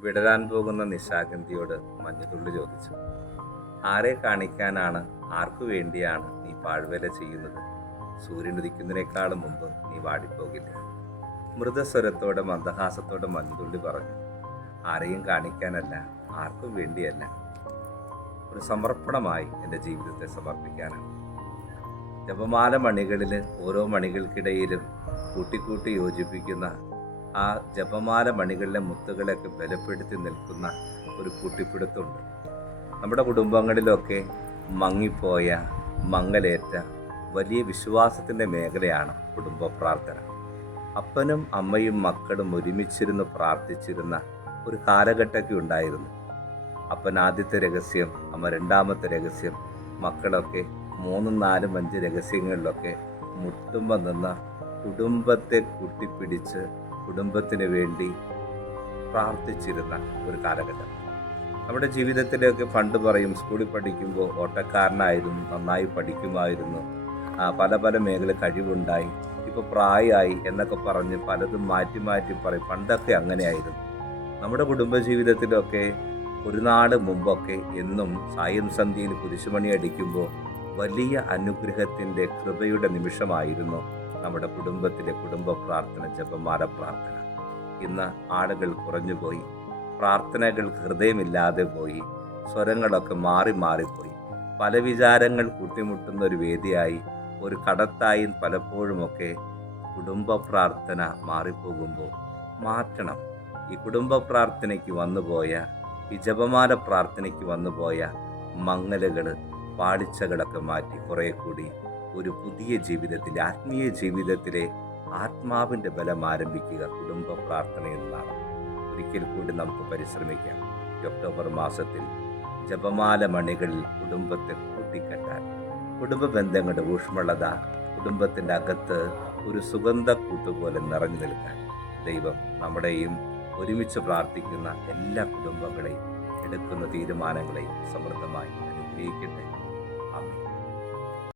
വിടരാൻ പോകുന്ന നിശാഗന്ധിയോട് മഞ്ഞുതുള്ളി ചോദിച്ചു. ആരെ കാണിക്കാനാണ്, ആർക്കു വേണ്ടിയാണ് നീ പാഴ്വേല ചെയ്യുന്നത്? സൂര്യൻ ഉദിക്കുന്നതിനേക്കാളും മുമ്പ് നീ വാടിപ്പോകില്ല. മൃദസ്വരത്തോടെ മന്ദഹാസത്തോടെ മഞ്ഞുതുള്ളി പറഞ്ഞു. ആരെയും കാണിക്കാനല്ല, ആർക്കും വേണ്ടിയല്ല, ഒരു സമർപ്പണമായി എൻ്റെ ജീവിതത്തെ സമർപ്പിക്കാനാണ്. ജപമാല മണികളിൽ ഓരോ മണികൾക്കിടയിലും കൂട്ടിക്കൂട്ടി യോജിപ്പിക്കുന്ന ആ ജപമാല മണികളിലെ മുത്തുകളെയൊക്കെ ബലപ്പെടുത്തി നിൽക്കുന്ന ഒരു കൂട്ടിപ്പിടുത്തമുണ്ട്. നമ്മുടെ കുടുംബങ്ങളിലൊക്കെ മങ്ങിപ്പോയ, മങ്ങലേറ്റ വലിയ വിശ്വാസത്തിൻ്റെ മേഖലയാണ് കുടുംബ പ്രാർത്ഥന. അപ്പനും അമ്മയും മക്കളും ഒരുമിച്ചിരുന്ന് പ്രാർത്ഥിച്ചിരുന്ന ഒരു കാലഘട്ടമൊക്കെ ഉണ്ടായിരുന്നു. അപ്പൻ ആദ്യത്തെ രഹസ്യം, അമ്മ രണ്ടാമത്തെ രഹസ്യം, മക്കളൊക്കെ 3, 4, 5 രഹസ്യങ്ങളിലൊക്കെ മുട്ടുമ്പോൾ നിന്ന് കുടുംബത്തെ കൂട്ടിപ്പിടിച്ച് കുടുംബത്തിന് വേണ്ടി പ്രാർത്ഥിച്ചിരുന്ന ഒരു കാലഘട്ടം. നമ്മുടെ ജീവിതത്തിലൊക്കെ പണ്ട് പറയും, സ്കൂളിൽ പഠിക്കുമ്പോൾ ഓട്ടക്കാരനായിരുന്നു, നന്നായി പഠിക്കുമായിരുന്നു, പല പല മേഖല കഴിവുണ്ടായി, ഇപ്പോൾ പ്രായമായി എന്നൊക്കെ പറഞ്ഞ് പലതും മാറ്റി മാറ്റി പറയും. പണ്ടൊക്കെ അങ്ങനെയായിരുന്നു. നമ്മുടെ കുടുംബജീവിതത്തിലൊക്കെ ഒരു നാട് മുമ്പൊക്കെ എന്നും സായം സന്ധ്യയിൽ കുരിശുമണി അടിക്കുമ്പോൾ വലിയ അനുഗ്രഹത്തിൻ്റെ കൃപയുടെ നിമിഷമായിരുന്നു നമ്മുടെ കുടുംബത്തിലെ കുടുംബ പ്രാർത്ഥന, ജപമാല പ്രാർത്ഥന. ഇന്ന് ആളുകൾ കുറഞ്ഞുപോയി, പ്രാർത്ഥനകൾക്ക് ഹൃദയമില്ലാതെ പോയി, സ്വരങ്ങളൊക്കെ മാറി മാറിപ്പോയി, പല വിചാരങ്ങൾ കൂട്ടിമുട്ടുന്ന ഒരു വേദിയായി, ഒരു കടത്തായി പലപ്പോഴുമൊക്കെ കുടുംബ പ്രാർത്ഥന മാറിപ്പോകുമ്പോൾ മാറ്റണം. ഈ കുടുംബ പ്രാർത്ഥനയ്ക്ക് വന്നുപോയ, ഈ ജപമാല പ്രാർത്ഥനയ്ക്ക് വന്നുപോയ മങ്ങലുകൾ, പാളിച്ചകളൊക്കെ മാറ്റി കുറേ കൂടി ഒരു പുതിയ ജീവിതത്തിലെ, ആത്മീയ ജീവിതത്തിലെ ആത്മാവിൻ്റെ ബലം ആരംഭിക്കുക കുടുംബ പ്രാർത്ഥന എന്നാണ്. ഒരിക്കൽ കൂടി നമുക്ക് പരിശ്രമിക്കാം. ഒക്ടോബർ മാസത്തിൽ ജപമാല മണികളിൽ കുടുംബത്തെ കൂട്ടിക്കെട്ടാൻ, കുടുംബ ബന്ധങ്ങളുടെ ഊഷ്മളത കുടുംബത്തിൻ്റെ അകത്ത് ഒരു സുഗന്ധ കൂട്ടുപോലെ നിറഞ്ഞു നിൽക്കാൻ ദൈവം നമ്മുടെയും ഒരുമിച്ച് പ്രാർത്ഥിക്കുന്ന എല്ലാ കുടുംബങ്ങളെയും, എടുക്കുന്ന തീരുമാനങ്ങളെയും സമൃദ്ധമായി അനുഗ്രഹിക്കട്ടെ. ആമേൻ.